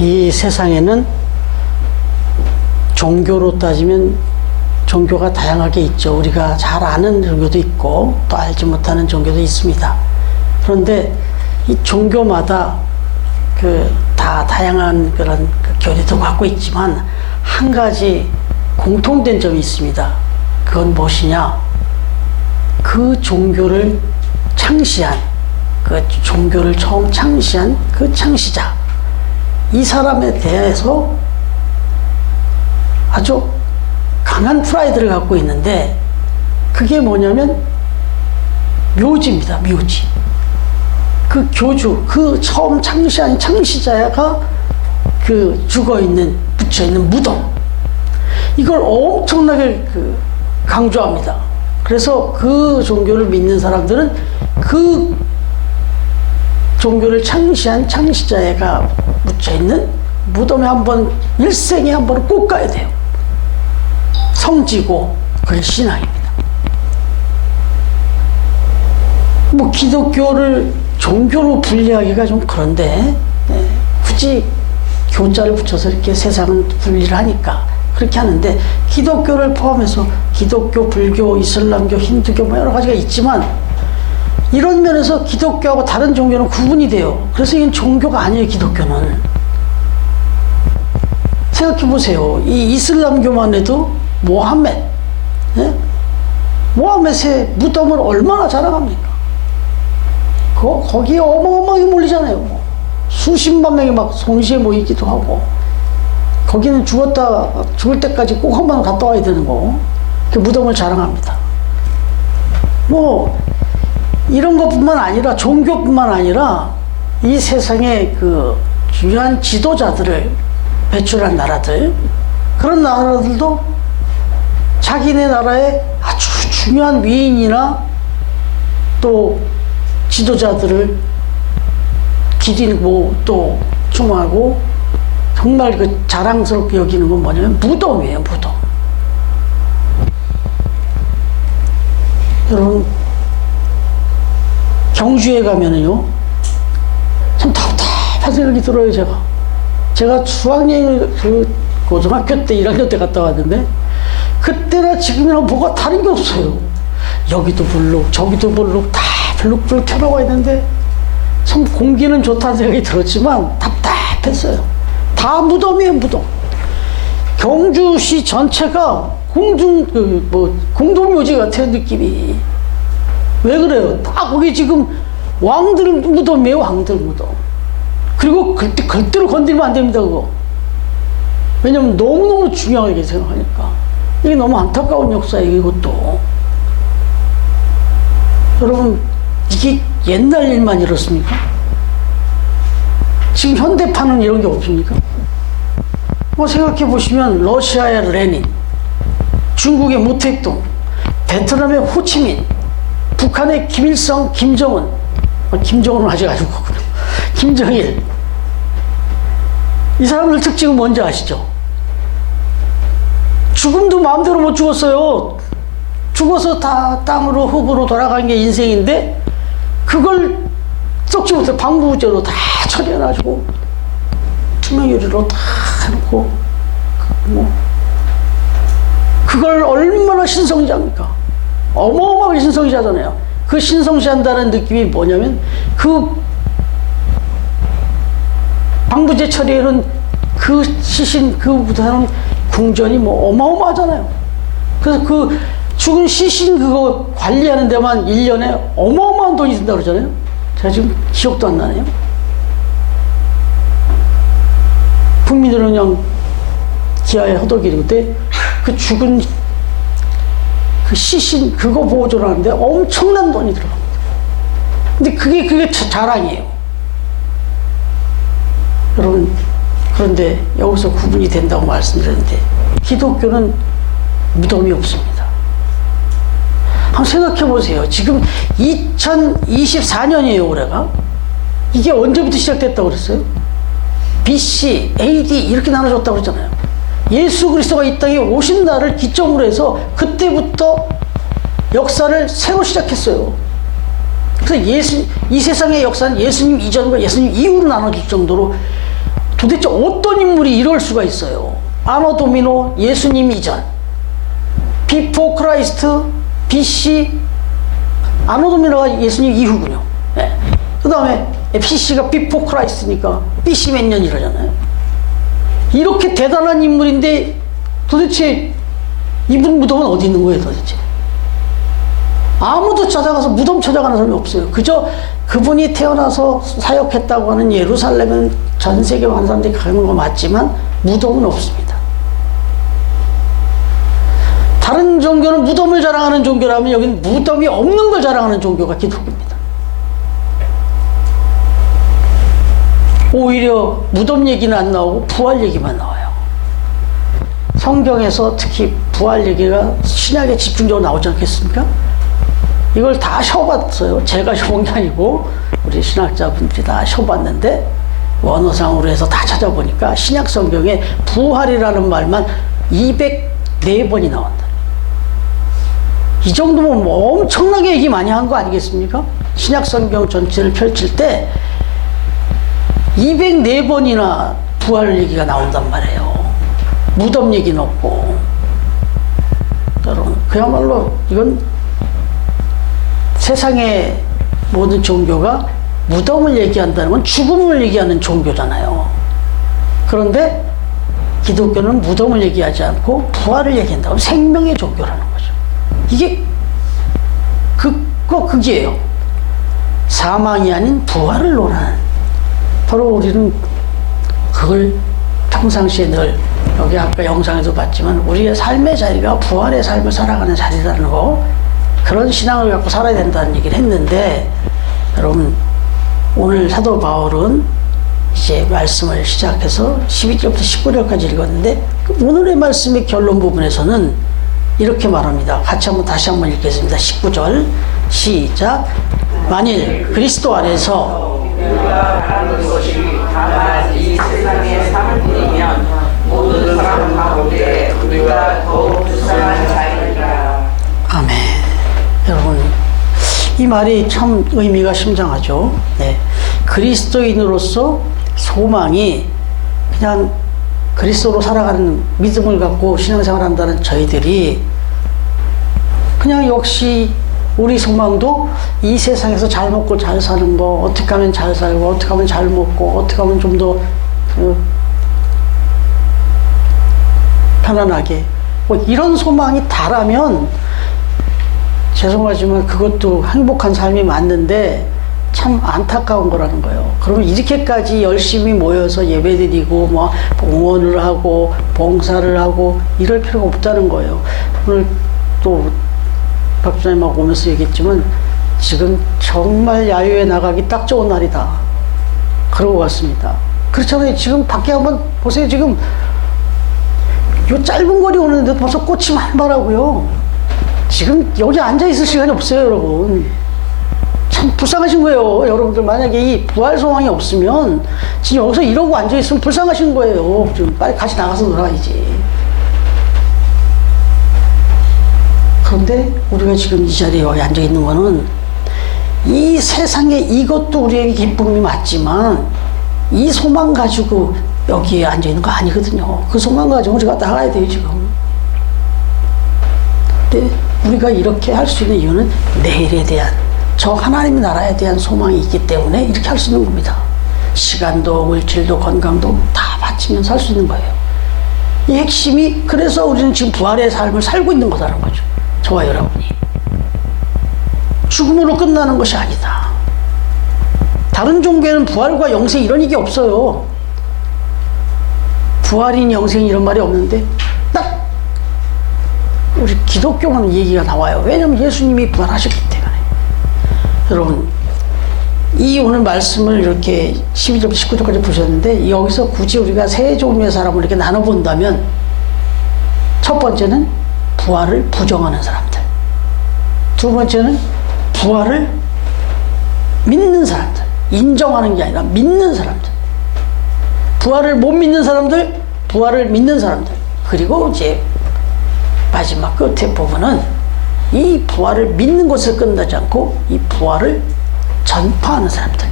이 세상에는 종교로 따지면 종교가 다양하게 있죠. 우리가 잘 아는 종교도 있고 또 알지 못하는 종교도 있습니다. 그런데 이 종교마다 다 다양한 그런 교리도 갖고 있지만 한 가지 공통된 점이 있습니다. 그건 무엇이냐? 그 종교를 창시한, 그 종교를 처음 창시한 그 창시자, 이 사람에 대해서 아주 강한 프라이드를 갖고 있는데, 그게 뭐냐면 묘지입니다. 묘지. 그 교주, 그 처음 창시한 창시자가 그 죽어있는, 붙여있는 무덤, 이걸 엄청나게 강조합니다. 그래서 그 종교를 믿는 사람들은 그 종교를 창시한 창시자가 묻혀있는 무덤에 한번, 일생에 한 번은 꼭 가야 돼요. 성지고 그게 신앙입니다. 뭐 기독교를 종교로 분리하기가 좀 그런데, 굳이 교자를 붙여서 이렇게 세상은 분리를 하니까 그렇게 하는데, 기독교를 포함해서 기독교, 불교, 이슬람교, 힌두교 뭐 여러 가지가 있지만, 이런 면에서 기독교하고 다른 종교는 구분이 돼요. 그래서 이건 종교가 아니에요. 기독교는. 생각해 보세요. 이 이슬람교만 해도 모하멧, 모하멧의 무덤을 얼마나 자랑합니까? 거기에 어마어마하게 몰리잖아요. 수십만 명이 막 동시에 모이기도 하고, 거기는 죽을 때까지 꼭 한 번 갔다 와야 되는 거고, 그 무덤을 자랑합니다. 뭐 이런 것뿐만 아니라, 종교뿐만 아니라 이 세상에 그 중요한 지도자들을 배출한 나라들, 그런 나라들도 자기네 나라의 아주 중요한 위인이나 또 지도자들을 기리고 또 추모하고, 정말 그 자랑스럽게 여기는 건 뭐냐면 무덤이에요. 무덤. 여러분, 경주에 가면은요, 참 답답한 생각이 들어요. 제가 수학여행을 고등학교 때 1학년 때 갔다 왔는데, 그때나 지금이나 뭐가 다른 게 없어요. 여기도 블록 저기도 블록 다 블록블록 켜놓고 있는데, 참 공기는 좋다는 생각이 들었지만 답답했어요. 다 무덤이에요. 무덤. 경주시 전체가 공동묘지 같아요. 느낌이. 왜 그래요? 다 거기 지금 왕들 무덤이에요. 왕들 무덤. 그리고 절대로 건들면 안 됩니다. 그거. 왜냐면 너무너무 중요하게 생각하니까. 이게 너무 안타까운 역사예요. 이것도. 여러분, 이게 옛날 일만 이렇습니까? 지금 현대판은 이런 게 없습니까? 뭐 생각해 보시면, 러시아의 레닌, 중국의 모택동, 베트남의 호치민, 북한의 김일성, 김정은, 김정은은 아직 아니고 김정일, 이 사람들 특징은 뭔지 아시죠? 죽음도 마음대로 못 죽었어요. 죽어서 다 땅으로, 흙으로 돌아간 게 인생인데, 그걸 썩지 못해 방부제로 다 처리해가지고 투명유리로 다 해놓고, 그걸 얼마나 신성시합니까? 어마어마하게 신성시하잖아요. 그 신성시한다는 느낌이 뭐냐면, 그 방부제 처리에는 그 시신, 그 무대는 궁전이 뭐 어마어마하잖아요. 그래서 그 죽은 시신 그거 관리하는 데만 1년에 어마어마한 돈이 든다고 그러잖아요. 제가 지금 기억도 안 나네요. 국민들은 그냥 기아에 허덕이는데, 그 죽은 그 시신 그거 보존 하는데 엄청난 돈이 들어갑니다. 근데 그게 자랑이에요. 여러분, 그런데 여기서 구분이 된다고 말씀드렸는데, 기독교는 무덤이 없습니다. 한번 생각해 보세요. 지금 2024년이에요, 올해가. 이게 언제부터 시작됐다고 그랬어요? BC, AD 이렇게 나눠졌다고 그랬잖아요. 예수 그리스도가 이 땅에 오신 날을 기점으로 해서 그때부터 역사를 새로 시작했어요. 그래서 이 세상의 역사는 예수님 이전과 예수님 이후로 나눠질 정도로 도대체 어떤 인물이 이럴 수가 있어요? 아노 도미노 예수님 이전, 비포 크라이스트 BC, 아노 도미노가 예수님 이후군요. 네. 그 다음에 BC가 비포 크라이스트니까 BC 몇 년 이러잖아요. 이렇게 대단한 인물인데 도대체 이분 무덤은 어디 있는 거예요 도대체? 아무도 찾아가서 무덤 찾아가는 사람이 없어요. 그저 그분이 태어나서 사역했다고 하는 예루살렘은 전 세계 많은 사람들이 가는 거 맞지만 무덤은 없습니다. 다른 종교는 무덤을 자랑하는 종교라면 여기는 무덤이 없는 걸 자랑하는 종교가 기독교입니다. 오히려 무덤 얘기는 안 나오고 부활 얘기만 나와요. 성경에서 특히 부활 얘기가 신약에 집중적으로 나오지 않겠습니까? 이걸 다 쉬어봤어요. 제가 쉬어본 게 아니고 우리 신학자분들이 다 쉬어봤는데 원어상으로 해서 다 찾아보니까 신약 성경에 부활이라는 말만 204번이 나온다. 이 정도면 뭐 엄청나게 얘기 많이 한 거 아니겠습니까? 신약 성경 전체를 펼칠 때 204번이나 부활 얘기가 나온단 말이에요. 무덤 얘기는 없고. 여러분, 그야말로 이건 세상의 모든 종교가 무덤을 얘기한다는 건 죽음을 얘기하는 종교잖아요. 그런데 기독교는 무덤을 얘기하지 않고 부활을 얘기한다고 생명의 종교라는 거죠. 이게 극이에요. 사망이 아닌 부활을 논하는. 바로 우리는 그걸 평상시에 늘 여기 아까 영상에도 봤지만 우리의 삶의 자리가 부활의 삶을 살아가는 자리라는 거, 그런 신앙을 갖고 살아야 된다는 얘기를 했는데, 여러분 오늘 사도 바울은 이제 말씀을 시작해서 12절부터 19절까지 읽었는데 오늘의 말씀의 결론 부분에서는 이렇게 말합니다. 같이 다시 한번 읽겠습니다. 19절 시작. 만일 그리스도 안에서 우리가 하는 것이 다만 이 세상의 삶을 뿐이면 모든 사람 가운데 우리가 더욱 불쌍한 자이니라. 아멘. 여러분, 이 말이 참 의미가 심장하죠. 네. 그리스도인으로서 소망이 그냥 그리스도로 살아가는 믿음을 갖고 신앙생활 한다는 저희들이 그냥 역시 우리 소망도 이 세상에서 잘 먹고 잘 사는 거, 어떻게 하면 잘 살고, 어떻게 하면 잘 먹고, 어떻게 하면 좀 더 편안하게, 뭐 이런 소망이 다라면 죄송하지만 그것도 행복한 삶이 맞는데 참 안타까운 거라는 거예요. 그러면 이렇게까지 열심히 모여서 예배드리고 뭐 봉헌을 하고 봉사를 하고 이럴 필요가 없다는 거예요. 오늘 또 박주장님하고 오면서 얘기했지만 지금 정말 야유회 나가기 딱 좋은 날이다 그러고 왔습니다. 그렇잖아요. 지금 밖에 한번 보세요. 지금 요 짧은 거리 오는데도 벌써 꽃이 만발하고요. 지금 여기 앉아 있을 시간이 없어요, 여러분. 참 불쌍하신 거예요. 여러분들 만약에 이 부활 소망이 없으면 지금 여기서 이러고 앉아 있으면 불쌍하신 거예요. 좀 빨리 같이 나가서 놀아야지. 그런데 우리가 지금 이 자리에 여기 앉아 있는 거는 이 세상에 이것도 우리에게 기쁨이 맞지만 이 소망 가지고 여기에 앉아 있는 거 아니거든요. 그 소망 가지고 우리가 나가야 돼요, 지금. 근데 우리가 이렇게 할 수 있는 이유는 내일에 대한, 저 하나님의 나라에 대한 소망이 있기 때문에 이렇게 할 수 있는 겁니다. 시간도 물질도 건강도 다 바치면서 할 수 있는 거예요. 이 핵심이, 그래서 우리는 지금 부활의 삶을 살고 있는 거라는 거죠. 저와 여러분이. 죽음으로 끝나는 것이 아니다. 다른 종교에는 부활과 영생 이런 얘기 없어요. 부활인 영생 이런 말이 없는데 딱 우리 기독교만 얘기가 나와요. 왜냐하면 예수님이 부활하셨기 때문에. 여러분, 이 오늘 말씀을 이렇게 12절부터 19절까지 보셨는데 여기서 굳이 우리가 세 종류의 사람을 이렇게 나눠본다면 첫 번째는 부활을 부정하는 사람들, 두 번째는 부활을 믿는 사람들, 인정하는 게 아니라 믿는 사람들, 부활을 못 믿는 사람들, 부활을 믿는 사람들, 그리고 이제 마지막 끝에 부분은 이 부활을 믿는 것을 끝나지 않고 이 부활을 전파하는 사람들.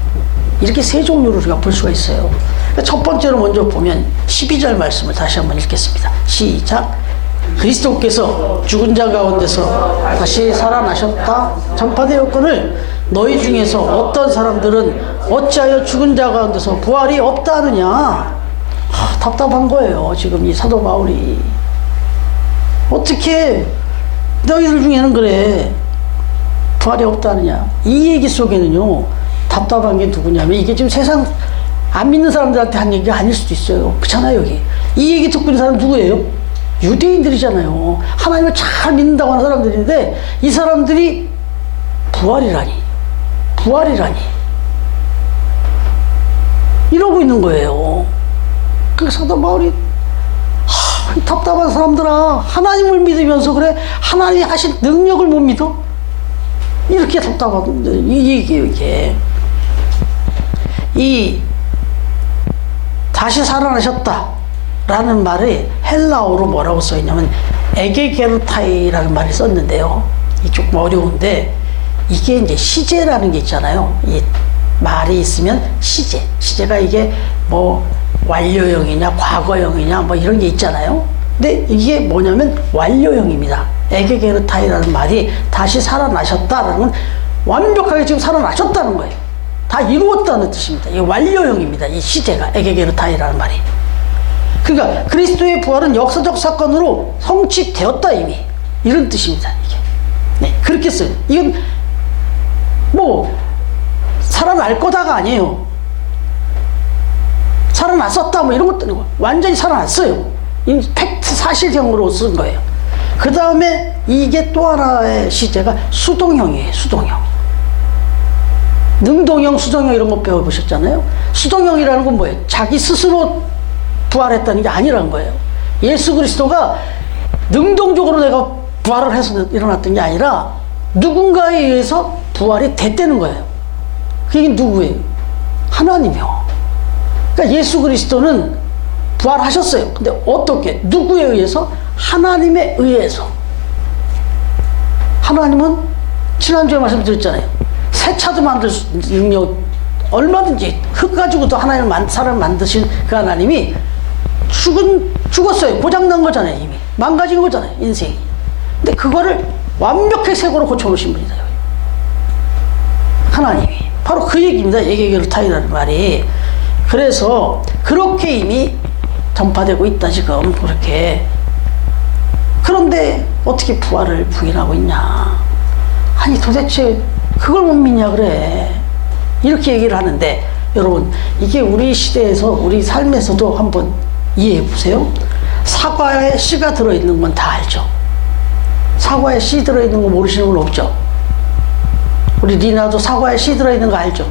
이렇게 세 종류로 우리가 볼 수가 있어요. 첫 번째로 먼저 보면 12절 말씀을 다시 한번 읽겠습니다. 시작. 그리스도께서 죽은 자 가운데서 다시 살아나셨다 전파되었거늘 너희 중에서 어떤 사람들은 어찌하여 죽은 자 가운데서 부활이 없다 하느냐. 답답한 거예요. 지금 이 사도 바울이. 어떻게 너희들 중에는 그래 부활이 없다 하느냐. 이 얘기 속에는요 답답한 게 누구냐면 이게 지금 세상 안 믿는 사람들한테 한 얘기가 아닐 수도 있어요. 그렇잖아요. 여기 이 얘기 듣고 있는 사람 누구예요? 유대인들이잖아요. 하나님을 잘 믿는다고 하는 사람들인데 이 사람들이 부활이라니 이러고 있는 거예요. 그래서 사도 바울이 답답한 사람들아, 하나님을 믿으면서 그래 하나님이 하신 능력을 못 믿어? 이렇게 답답한 이게 이 다시 살아나셨다 라는 말이 헬라어로 뭐라고 써있냐면 에게게르타이라는 말이 썼는데요. 이 조금 어려운데 이게 이제 시제라는 게 있잖아요. 이 말이 있으면 시제가 이게 뭐 완료형이냐 과거형이냐 뭐 이런 게 있잖아요. 근데 이게 뭐냐면 완료형입니다. 에게게르타이라는 말이 다시 살아나셨다라는 건 완벽하게 지금 살아나셨다는 거예요. 다 이루었다는 뜻입니다. 이게 완료형입니다. 이 시제가 에게게르타이라는 말이. 그러니까 그리스도의 부활은 역사적 사건으로 성취되었다 이미 이런 뜻입니다. 이게 네 그렇게 써요. 이건 뭐 살아날 거다가 아니에요. 살아났었다 뭐 이런 것도 아니고 완전히 살아났어요. 이 팩트 사실형으로 쓴 거예요. 그 다음에 이게 또 하나의 시제가 수동형이에요. 수동형. 능동형, 수동형 이런 거 배워보셨잖아요. 수동형이라는 건 뭐예요? 자기 스스로 부활했다는 게 아니라는 거예요. 예수 그리스도가 능동적으로 내가 부활을 해서 일어났던 게 아니라 누군가에 의해서 부활이 됐다는 거예요. 그게 누구예요? 하나님이요. 그러니까 예수 그리스도는 부활하셨어요. 근데 어떻게? 누구에 의해서? 하나님에 의해서. 하나님은 지난주에 말씀드렸잖아요. 새 차도 만들 수 있는 능력 얼마든지 흙 가지고도 하나님을 사람을 만드신 그 하나님이 죽었어요. 고장난 거잖아요. 이미 망가진 거잖아요. 인생이. 근데 그거를 완벽하게 새 거로 고쳐놓으신 분이다. 하나님이. 바로 그 얘기입니다. 에게게르타이라는 말이. 그래서 그렇게 이미 전파되고 있다 지금 그렇게. 그런데 어떻게 부활을 부인하고 있냐. 아니 도대체 그걸 못 믿냐 그래. 이렇게 얘기를 하는데 여러분 이게 우리 시대에서 우리 삶에서도 한번 이해해 보세요. 사과에 씨가 들어있는 건 다 알죠. 사과에 씨 들어있는 거 모르시는 분 없죠. 우리 리나도 사과에 씨 들어있는 거 알죠.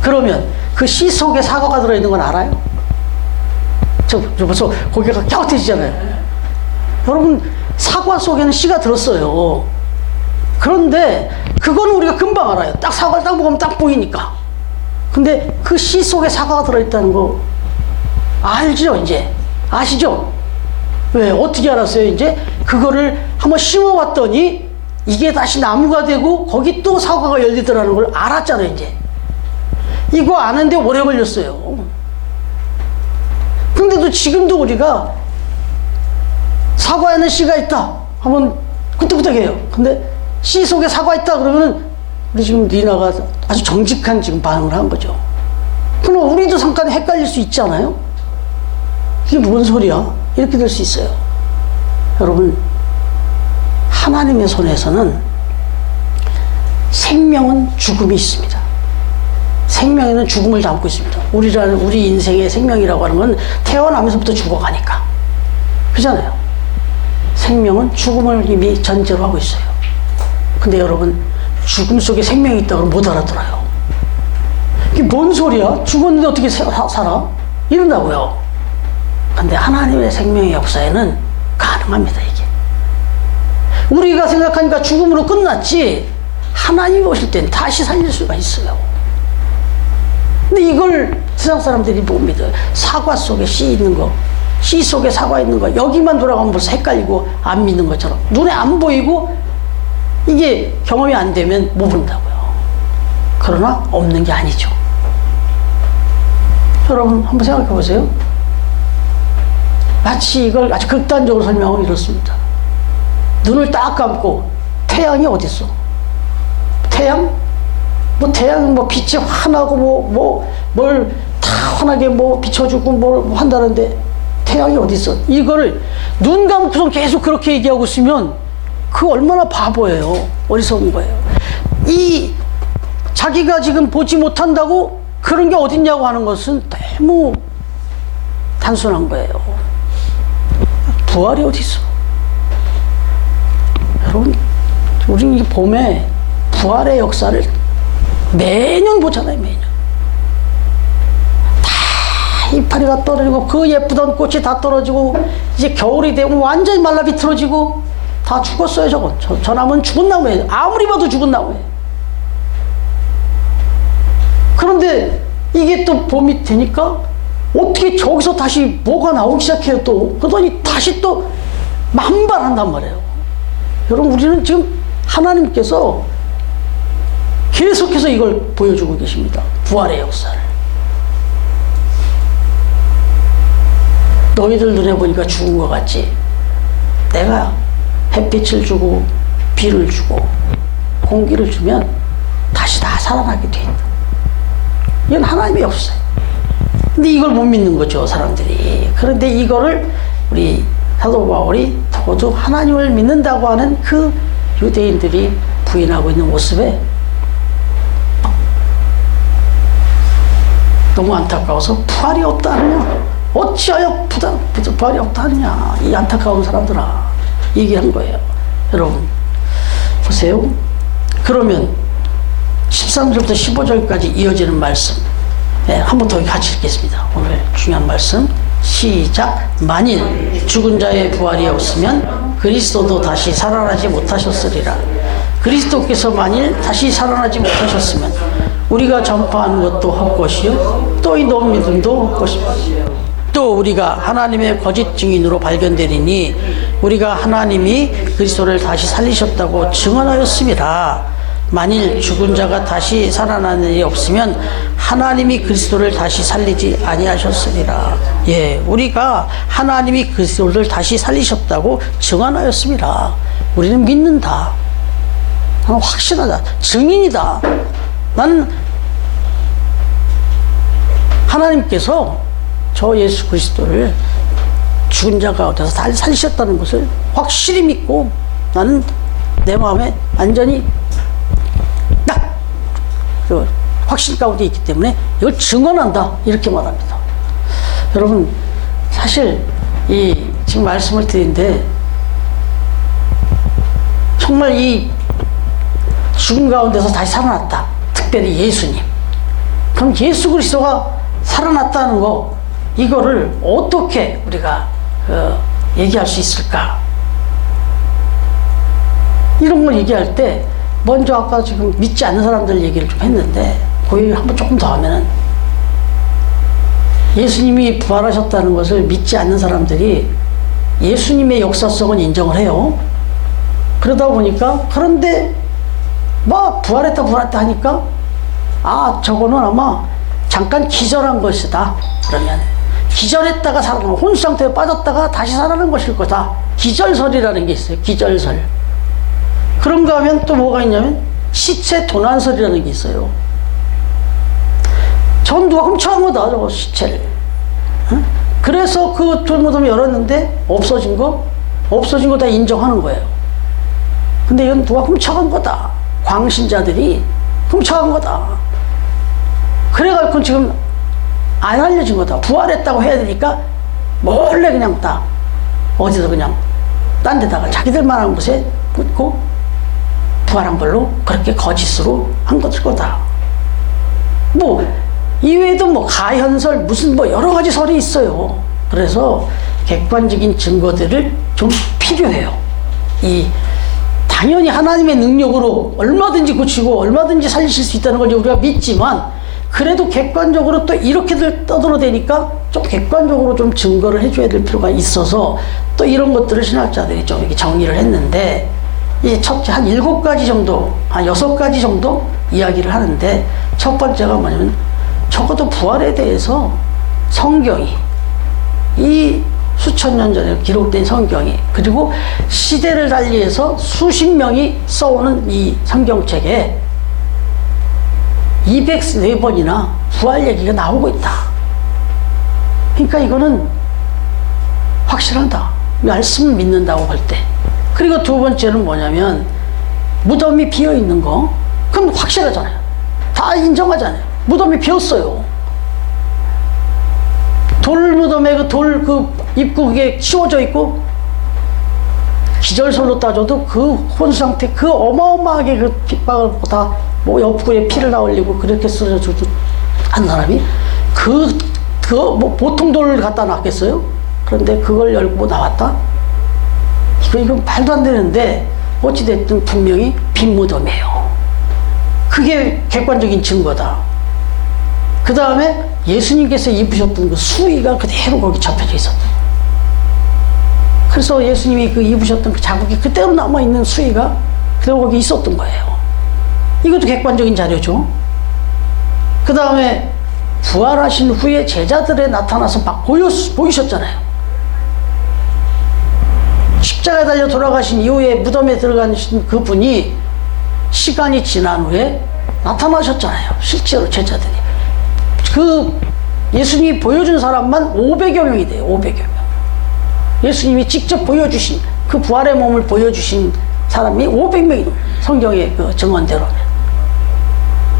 그러면 그 씨 속에 사과가 들어있는 건 알아요? 저 벌써 고개가 갸웃해지잖아요. 여러분 사과 속에는 씨가 들었어요. 그런데 그거는 우리가 금방 알아요. 딱 사과를 딱 먹으면 딱 보이니까. 근데 그 씨 속에 사과가 들어있다는 거 알죠 이제? 아시죠? 왜? 어떻게 알았어요 이제? 그거를 한번 심어봤더니 이게 다시 나무가 되고 거기 또 사과가 열리더라는 걸 알았잖아요 이제. 이거 아는데 오래 걸렸어요. 근데도 지금도 우리가 사과에는 씨가 있다 하면 끄떡끄떡해요. 근데 씨 속에 사과 있다 그러면은 우리 지금 리나가 아주 정직한 지금 반응을 한 거죠. 그럼 우리도 잠깐 헷갈릴 수 있잖아요. 이게 뭔 소리야? 이렇게 될 수 있어요. 여러분 하나님의 손에서는 생명은 죽음이 있습니다. 생명에는 죽음을 담고 있습니다. 우리 인생의 생명이라고 하는 건 태어나면서부터 죽어가니까. 그잖아요. 생명은 죽음을 이미 전제로 하고 있어요. 근데 여러분 죽음 속에 생명이 있다고 못 알아들어요. 이게 뭔 소리야? 죽었는데 어떻게 살아? 이런다고요. 근데 하나님의 생명의 역사에는 가능합니다 이게. 우리가 생각하니까 죽음으로 끝났지 하나님이 오실 땐 다시 살릴 수가 있어요. 근데 이걸 세상 사람들이 못 믿어요. 사과 속에 씨 있는 거, 씨 속에 사과 있는 거 여기만 돌아가면 벌써 헷갈리고 안 믿는 것처럼 눈에 안 보이고 이게 경험이 안 되면 못 본다고요. 그러나 없는 게 아니죠. 여러분 한번 생각해 보세요. 마치 이걸 아주 극단적으로 설명하면 이렇습니다. 눈을 딱 감고 태양이 어디 있어? 태양? 태양 빛이 환하고 뭘 다 환하게 비춰주고 뭘 한다는데 태양이 어디 있어? 이거를 눈 감고서 계속 그렇게 얘기하고 있으면 그 얼마나 바보예요. 어리석은 거예요. 이 자기가 지금 보지 못한다고 그런 게 어딨냐고 하는 것은 너무 단순한 거예요. 부활이 어디 있어? 여러분, 우리 이 봄에 부활의 역사를 매년 보잖아요, 매년. 다 이파리가 떨어지고 그 예쁘던 꽃이 다 떨어지고 이제 겨울이 되면 완전히 말라 비틀어지고 다 죽었어요, 저건. 저 나무는 죽은 나무예요. 아무리 봐도 죽은 나무예요. 그런데 이게 또 봄이 되니까 어떻게 저기서 다시 뭐가 나오기 시작해요, 또. 그러더니 다시 또 만발한단 말이에요. 여러분, 우리는 지금 하나님께서 계속해서 이걸 보여주고 계십니다. 부활의 역사를. 너희들 눈에 보니까 죽은 것 같지? 내가 햇빛을 주고 비를 주고 공기를 주면 다시 다 살아나게 돼 있다. 이건 하나님의 역사예요. 근데 이걸 못 믿는 거죠, 사람들이. 그런데 이거를 우리 사도 바울이 적어도 하나님을 믿는다고 하는 그 유대인들이 부인하고 있는 모습에 너무 안타까워서 부활이 없다 하느냐? 어찌하여 부활이 없다 하느냐? 이 안타까운 사람들아, 얘기한 거예요. 여러분, 보세요. 그러면 13절부터 15절까지 이어지는 말씀, 네, 한 번 더 같이 읽겠습니다. 오늘 중요한 말씀. 시작. 만일 죽은 자의 부활이 없으면 그리스도도 다시 살아나지 못하셨으리라. 그리스도께서 만일 다시 살아나지 못하셨으면 우리가 전파하는 것도 헛것이요 또 이 넌 믿음도 헛것이요 또 우리가 하나님의 거짓 증인으로 발견되리니 우리가 하나님이 그리스도를 다시 살리셨다고 증언하였음이라. 만일 죽은 자가 다시 살아나는 일이 없으면 하나님이 그리스도를 다시 살리지 아니하셨으리라. 예, 우리가 하나님이 그리스도를 다시 살리셨다고 증언하였습니다. 우리는 믿는다. 나는 확신하다. 증인이다. 나는 하나님께서 저 예수 그리스도를 죽은 자 가운데서 다시 살리셨다는 것을 확실히 믿고 나는 내 마음에 완전히 딱 그 확신 가운데 있기 때문에 이걸 증언한다, 이렇게 말합니다. 여러분, 사실 이 지금 말씀을 드리는데 정말 이 죽은 가운데서 다시 살아났다, 특별히 예수님. 그럼 예수 그리스도가 살아났다는 거, 이거를 어떻게 우리가 얘기할 수 있을까? 이런 걸 얘기할 때 먼저 아까 지금 믿지 않는 사람들 얘기를 좀 했는데 그 얘기 한번 조금 더 하면은, 예수님이 부활하셨다는 것을 믿지 않는 사람들이 예수님의 역사성은 인정을 해요. 그러다 보니까, 그런데 막 부활했다 하니까 저거는 아마 잠깐 기절한 것이다. 그러면 기절했다가 살아나고 혼수 상태에 빠졌다가 다시 살아나는 것일 거다. 기절설이라는 게 있어요. 기절설. 그런가 하면 또 뭐가 있냐면 시체 도난설이라는 게 있어요. 전 누가 훔쳐간 거다, 저거 시체를. 응? 그래서 그 돌무덤 열었는데 없어진 거 다 인정하는 거예요. 근데 이건 누가 훔쳐간 거다. 광신자들이 훔쳐간 거다. 그래가지고 지금 안 알려진 거다. 부활했다고 해야 되니까 몰래 그냥 다 어디서 그냥 딴 데다가 자기들만한 곳에 묻고 부활한 걸로 그렇게 거짓으로 한 것일 거다. 이외에도 가현설 무슨 여러 가지 설이 있어요. 그래서 객관적인 증거들을 좀 필요해요. 당연히 하나님의 능력으로 얼마든지 고치고 얼마든지 살리실 수 있다는 걸 우리가 믿지만, 그래도 객관적으로 또 이렇게들 떠들어대니까 좀 객관적으로 좀 증거를 해줘야 될 필요가 있어서 또 이런 것들을 신학자들이 좀 이렇게 정리를 했는데, 이제 첫째 한 7가지 정도, 한 6가지 정도 이야기를 하는데, 첫 번째가 뭐냐면 적어도 부활에 대해서 성경이, 이 수천 년 전에 기록된 성경이, 그리고 시대를 달리해서 수십 명이 써오는 이 성경책에 204번이나 부활 얘기가 나오고 있다. 그러니까 이거는 확실하다. 말씀을 믿는다고 볼 때. 그리고 두 번째는 뭐냐면 무덤이 비어 있는 거. 그럼 확실하잖아요. 다 인정하잖아요. 무덤이 비었어요. 돌 무덤에 그 입구에 씌워져 있고, 기절설로 따져도 그 혼수 상태, 그 어마어마하게 그 핍박을 다 뭐 옆구리에 피를 다 흘리고 그렇게 쓰러져 한 사람이 그거 뭐 보통 돌을 갖다 놨겠어요? 그런데 그걸 열고 나왔다? 이거 말도 안 되는데, 어찌됐든 분명히 빈 무덤이에요. 그게 객관적인 증거다. 그 다음에 예수님께서 입으셨던 그 수의가 그대로 거기 접혀져 있었다. 그래서 예수님이 그 입으셨던 그 자국이 그대로 남아있는 수의가 그대로 거기 있었던 거예요. 이것도 객관적인 자료죠. 그 다음에 부활하신 후에 제자들에 나타나서 막 보이셨잖아요. 십자가에 달려 돌아가신 이후에 무덤에 들어가신 그분이 시간이 지난 후에 나타나셨잖아요. 실제로 제자들이. 그 예수님이 보여준 사람만 500여 명이 돼요. 500여 명. 예수님이 직접 보여주신, 그 부활의 몸을 보여주신 사람이 500명이 성경의 그 증언대로는.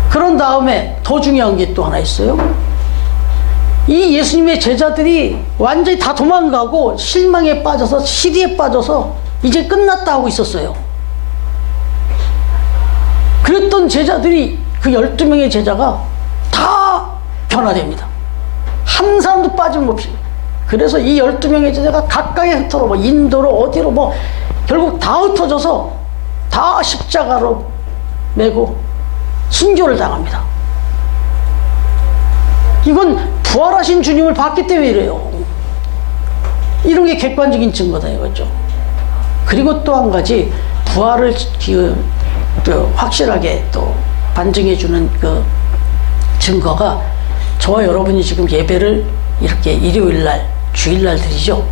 그런 다음에 더 중요한 게 또 하나 있어요. 이 예수님의 제자들이 완전히 다 도망가고 실망에 빠져서, 시리에 빠져서 이제 끝났다 하고 있었어요. 그랬던 제자들이, 그 12명의 제자가 다 변화됩니다. 한 사람도 빠짐없이. 그래서 이 12명의 제자가 각각의 흩어로, 뭐 인도로 어디로 뭐 결국 다 흩어져서 다 십자가로 메고 순교를 당합니다. 이건 부활하신 주님을 봤기 때문에 이래요. 이런 게 객관적인 증거다 이거죠. 그리고 또 한 가지, 부활을 또 확실하게 또 반증해주는 그 증거가, 저와 여러분이 지금 예배를 이렇게 일요일날, 주일날 드리죠.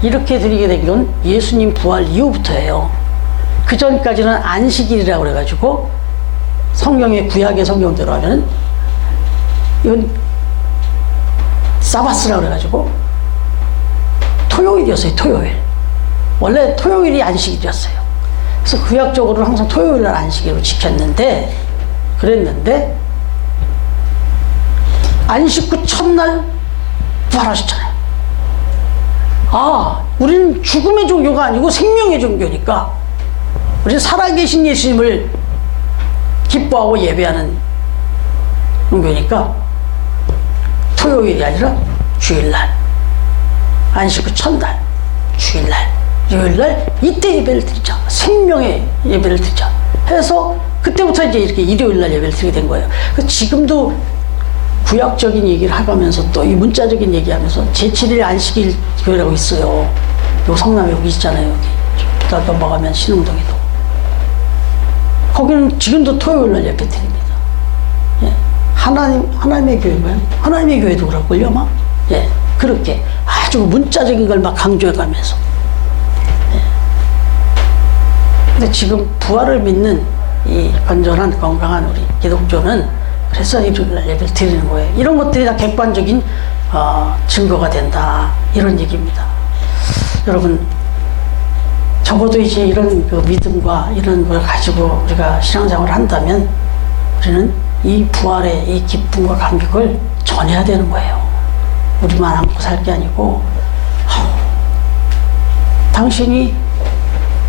이렇게 드리게 된 건 예수님 부활 이후부터예요. 그 전까지는 안식일이라고 그래가지고, 성경의 구약의 성경대로 하면은 이건 사바스라고 그래가지고 토요일이었어요. 토요일. 원래 토요일이 안식일이었어요. 그래서 구약적으로는 항상 토요일을 안식일로 지켰는데, 그랬는데 안식 후 첫날 부활하셨잖아요. 아, 우리는 죽음의 종교가 아니고 생명의 종교니까, 우리는 살아계신 예수님을 기뻐하고 예배하는 종교니까 토요일이 아니라 주일날, 안식 후 첫날, 주일날, 일요일날 이때 예배를 드리자, 생명의 예배를 드리자 해서 그때부터 이제 이렇게 일요일날 예배를 드리게 된 거예요. 지금도 구약적인 얘기를 하면서 또 이 문자적인 얘기하면서 제7일 안식일 교회라고 있어요. 요 성남에 여기 있잖아요. 여기 좀 넘어가면 신흥동에도. 거기는 지금도 토요일날 예배 드립니다. 예. 하나님의 교회인가요? 하나님의 교회도 그럴걸요, 아마? 예. 그렇게 아주 문자적인 걸 막 강조해가면서. 예. 근데 지금 부활을 믿는 이 건전한 건강한 우리 기독교는 그래서 일요일날 예배를 드리는 거예요. 이런 것들이 다 객관적인 증거가 된다, 이런 얘기입니다. 여러분, 적어도 이제 이런 그 믿음과 이런 걸 가지고 우리가 신앙생활을 한다면 우리는 이 부활의 이 기쁨과 감격을 전해야 되는 거예요. 우리만 안고 살 게 아니고, 당신이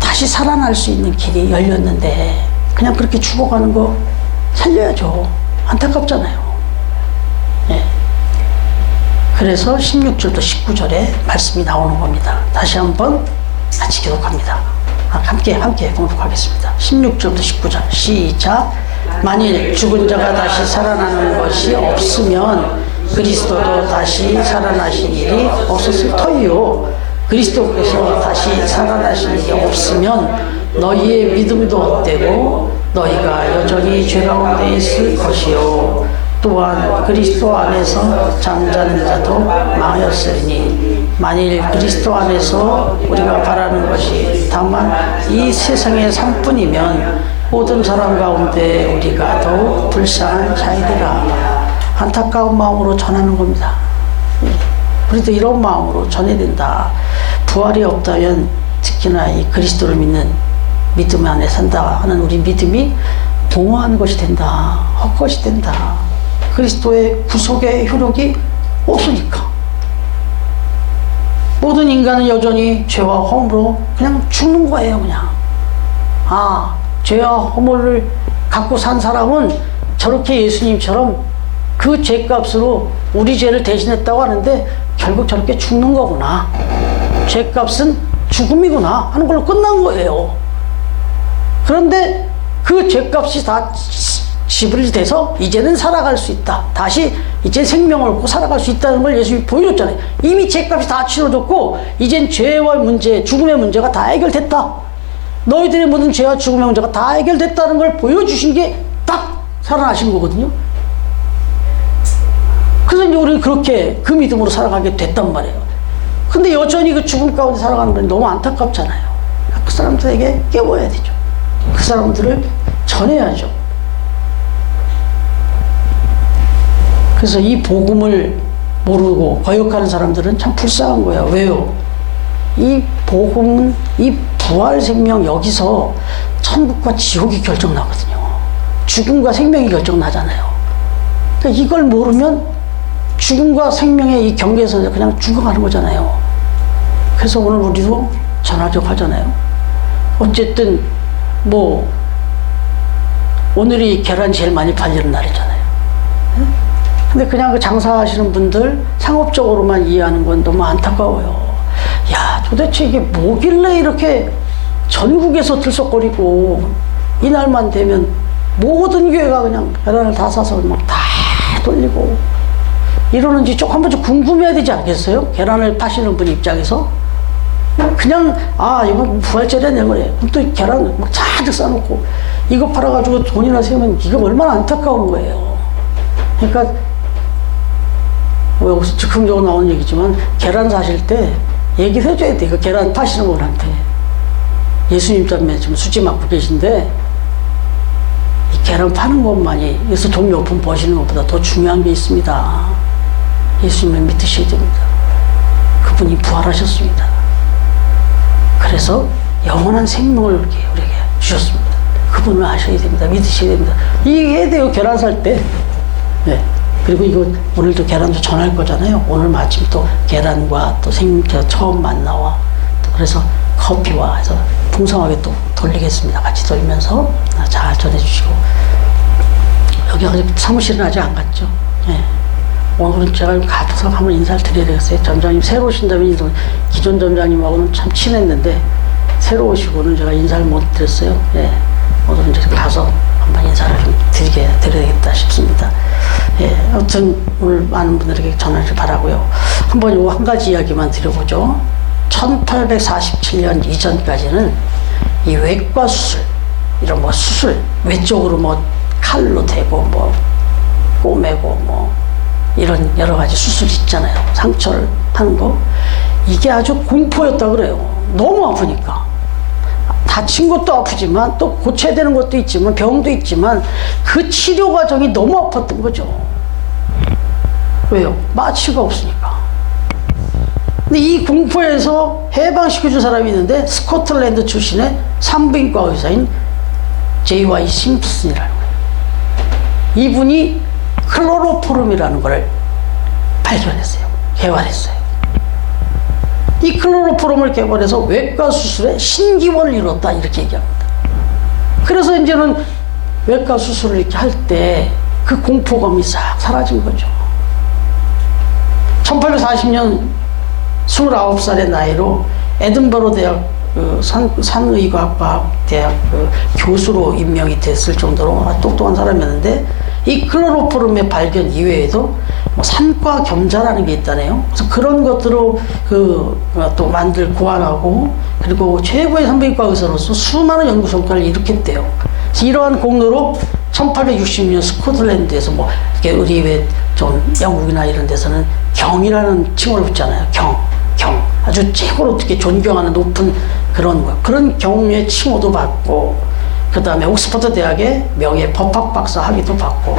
다시 살아날 수 있는 길이 열렸는데 그냥 그렇게 죽어가는 거 살려야죠. 안타깝잖아요. 예. 그래서 16절도 19절에 말씀이 나오는 겁니다. 다시 한번 같이 기록합니다. 함께 공독하겠습니다. 16절부터 19절 시작. 만일 죽은 자가 다시 살아나는 것이 없으면 그리스도도 다시 살아나신 일이 없었을 터이요. 그리스도께서 다시 살아나신 일이 없으면 너희의 믿음도 헛되고 너희가 여전히 죄 가운데 있을 것이요. 또한 그리스도 안에서 잠자는 자도 망하였으니 만일 그리스도 안에서 우리가 바라는 것이 다만 이 세상의 삶뿐이면 모든 사람 가운데 우리가 더욱 불쌍한 자이되라. 안타까운 마음으로 전하는 겁니다. 우리도 이런 마음으로 전해야 된다. 부활이 없다면 특히나 이 그리스도를 믿는 믿음 안에 산다 하는 우리 믿음이 동화하는 것이 된다. 헛것이 된다. 그리스도의 구속의 효력이 없으니까. 모든 인간은 여전히 죄와 허물로 그냥 죽는 거예요, 그냥. 아, 죄와 허물을 갖고 산 사람은 저렇게 예수님처럼 그 죄값으로 우리 죄를 대신했다고 하는데 결국 저렇게 죽는 거구나. 죄값은 죽음이구나 하는 걸로 끝난 거예요. 그런데 그 죄값이 다 지불이 돼서 이제는 살아갈 수 있다. 다시 이제 생명을 얻고 살아갈 수 있다는 걸 예수님이 보여줬잖아요. 이미 죄값이 다 치러졌고 이젠 죄와 문제, 죽음의 문제가 다 해결됐다. 너희들의 모든 죄와 죽음의 문제가 다 해결됐다는 걸 보여주신 게 딱 살아나신 거거든요. 그래서 이제 우리는 그렇게 그 믿음으로 살아가게 됐단 말이에요. 근데 여전히 그 죽음 가운데 살아가는 건 너무 안타깝잖아요. 그 사람들에게 깨워야 되죠. 그 사람들을 전해야죠. 그래서 이 복음을 모르고 거역하는 사람들은 참 불쌍한 거야. 왜요? 이 복음은, 이 부활 생명, 여기서 천국과 지옥이 결정나거든요. 죽음과 생명이 결정나잖아요. 그러니까 이걸 모르면 죽음과 생명의 이 경계에서 그냥 죽어가는 거잖아요. 그래서 오늘 우리도 전하려고 하잖아요. 어쨌든 뭐 오늘이 계란이 제일 많이 팔리는 날이잖아요. 근데 그냥 그 장사하시는 분들 상업적으로만 이해하는 건 너무 안타까워요. 야, 도대체 이게 뭐길래 이렇게 전국에서 들썩거리고 이날만 되면 모든 교회가 그냥 계란을 다 사서 막 다 돌리고 이러는지 좀 한 번쯤 궁금해야 되지 않겠어요? 계란을 파시는 분 입장에서 그냥 이거 부활절에 내 거래. 그럼 또 계란 막 잔뜩 싸놓고 이거 팔아가지고 돈이나 세우면 이거 얼마나 안타까운 거예요. 그러니까 뭐 여기서 즉흥적으로 나오는 얘기지만 계란 사실 때 얘기를 해줘야 돼. 그 계란 파시는 분한테 예수님 때문에 지금 수지 맞고 계신데 이 계란 파는 것만이 여기서 돈 몇 푼 버시는 것보다 더 중요한 게 있습니다. 예수님을 믿으셔야 됩니다. 그분이 부활하셨습니다. 그래서 영원한 생명을 우리에게 주셨습니다. 그분을 아셔야 됩니다. 믿으셔야 됩니다. 이게 해야 돼요. 계란 살 때. 네. 그리고 이거 오늘도 계란도 전할 거잖아요. 오늘 마침 또 계란과 또 처음 만나와 또 그래서 커피와 해서 풍성하게 또 돌리겠습니다. 같이 돌리면서 잘 전해주시고. 여기 아직 사무실은 아직 안 갔죠. 네. 오늘은 제가 가서 한번 인사를 드려야 되겠어요. 점장님 새로 오신다면 기존 점장님하고는 참 친했는데 새로 오시고는 제가 인사를 못 드렸어요. 예. 오늘은 이제 가서 한번 인사를 좀 드려야겠다 싶습니다. 예. 아무튼 오늘 많은 분들에게 전하길 바라고요. 한번 요 한 가지 이야기만 드려보죠. 1847년 이전까지는 이 외과 수술, 이런 뭐 수술, 외쪽으로 뭐 칼로 대고 뭐 꼬매고 뭐 이런 여러 가지 수술 있잖아요. 상처를 하는 거. 이게 아주 공포였다 그래요. 너무 아프니까. 다친 것도 아프지만 또 고쳐야 되는 것도 있지만 병도 있지만 그 치료 과정이 너무 아팠던 거죠. 왜요? 마취가 없으니까. 근데 이 공포에서 해방시켜준 사람이 있는데 스코틀랜드 출신의 산부인과 의사인 J.Y. 심프슨이라는 거예요. 이분이 클로로포름이라는 걸 발견했어요. 개발했어요. 이 클로로포름을 개발해서 외과 수술에 신기원을 이뤘다 이렇게 얘기합니다. 그래서 이제는 외과 수술을 이렇게 할 때 그 공포감이 싹 사라진 거죠. 1840년 29살의 나이로 에든버러 대학 산의과학과 대학 교수로 임명이 됐을 정도로 똑똑한 사람이었는데 이 클로로포름의 발견 이외에도 뭐 산과 겸자라는 게 있다네요. 그래서 그런 것들로 또 고안하고 그리고 최고의 산부인과 의사로서 수많은 연구 성과를 일으켰대요. 그래서 이러한 공로로 1860년 스코틀랜드에서 뭐 이렇게 우리 왜 좀 영국이나 이런 데서는 경이라는 칭호를 붙잖아요. 경 아주 최고로 어떻게 존경하는 높은 그런 경의 칭호도 받고, 그 다음에 옥스퍼드 대학의 명예 법학 박사 학위도 받고,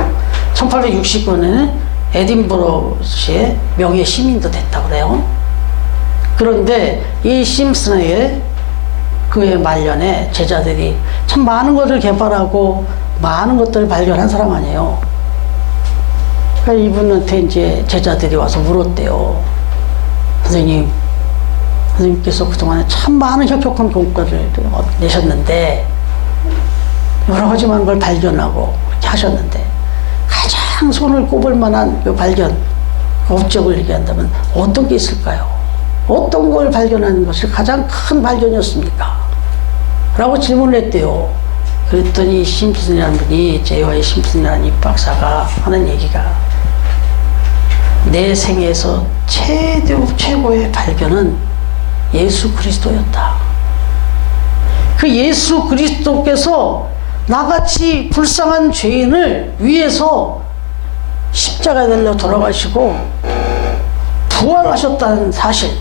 1869년에는 에딘버러시의 명예 시민도 됐다고 그래요. 그런데 이 심슨에게 그의 말년에 제자들이 참 많은 것을 개발하고 많은 것들을 발견한 사람 아니에요. 그러니까 이분한테 이제 제자들이 와서 물었대요. 선생님께서 그동안에 참 많은 혁혁한 공과를 내셨는데 여러 가지 많은 걸 발견하고 그렇게 하셨는데 가장 손을 꼽을 만한 그 발견, 그 업적을 얘기한다면 어떤 게 있을까요? 어떤 걸 발견하는 것이 가장 큰 발견이었습니까? 라고 질문을 했대요. 그랬더니 심슨이라는 분이, 제이와이 심슨이라는 이 박사가 하는 얘기가, 내 생에서 최고의 발견은 예수 그리스도였다. 그 예수 그리스도께서 나같이 불쌍한 죄인을 위해서 십자가에 달려 돌아가시고 부활하셨다는 사실,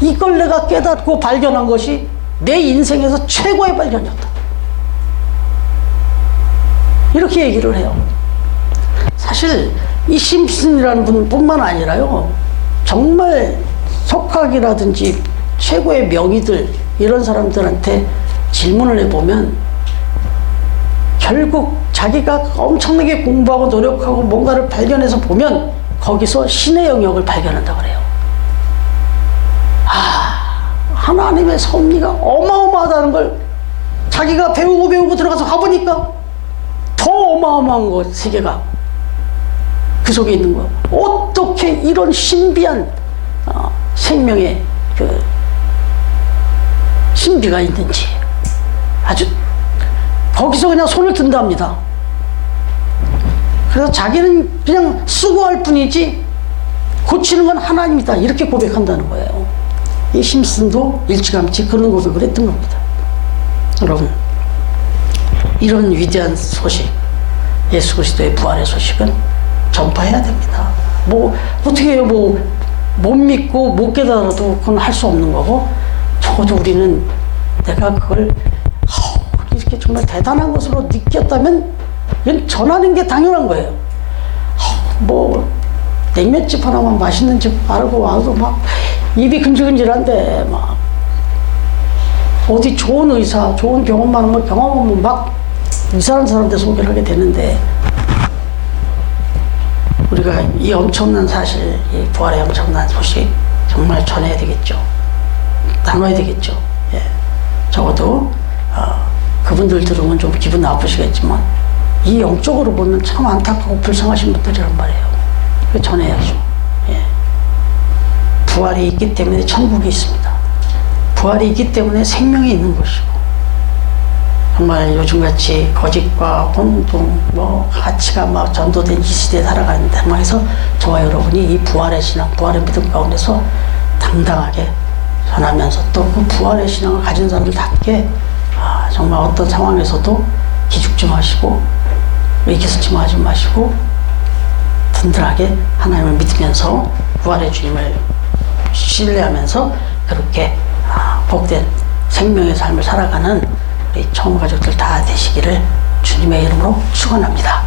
이걸 내가 깨닫고 발견한 것이 내 인생에서 최고의 발견이었다. 이렇게 얘기를 해요. 사실 이 심슨이라는 분뿐만 아니라요, 정말 석학이라든지 최고의 명의들, 이런 사람들한테 질문을 해보면 결국 자기가 엄청나게 공부하고 노력하고 뭔가를 발견해서 보면 거기서 신의 영역을 발견한다고 그래요. 하나님의 섭리가 어마어마하다는 걸 자기가 배우고 들어가서 가보니까 더 어마어마한 것, 세계가 그 속에 있는 거예요. 어떻게 이런 신비한 생명의 그 신비가 있는지 아주 거기서 그냥 손을 든답니다. 그래서 자기는 그냥 수고할 뿐이지 고치는 건 하나님이다, 이렇게 고백한다는 거예요. 이 심슨도 일찌감치 그런 고백을 했던 겁니다. 여러분, 이런 위대한 소식, 예수 그리스도의 부활의 소식은 전파해야 됩니다. 뭐 어떻게 해요? 못 믿고 못 깨달아도 그건 할 수 없는 거고, 적어도 우리는 내가 그걸 이렇게 정말 대단한 것으로 느꼈다면 이건 전하는 게 당연한 거예요. 뭐 냉면집 하나만 맛있는 집 알고 와도 막 입이 근질근질한데, 막 어디 좋은 의사, 좋은 병원만 하면 경험하면 막 이상한 사람한테 소개를 하게 되는데, 우리가 이 엄청난 사실, 이 부활의 엄청난 소식 정말 전해야 되겠죠. 나눠야 되겠죠. 예. 적어도 그분들 들으면 좀 기분 나쁘시겠지만 이 영적으로 보면 참 안타깝고 불쌍하신 분들이란 말이에요. 그 전해야죠. 예. 부활이 있기 때문에 천국이 있습니다. 부활이 있기 때문에 생명이 있는 것이고, 정말 요즘같이 거짓과 혼동, 가치가 막 전도된 이 시대에 살아가는 상황에서 저와 여러분이 이 부활의 신앙, 부활의 믿음 가운데서 당당하게 전하면서 또 그 부활의 신앙을 가진 사람들답게 정말 어떤 상황에서도 기죽지 마시고 의기소침하지 마시고 든든하게 하나님을 믿으면서 부활의 주님을 신뢰하면서 그렇게 복된 생명의 삶을 살아가는 우리 처음 가족들 다 되시기를 주님의 이름으로 축원합니다.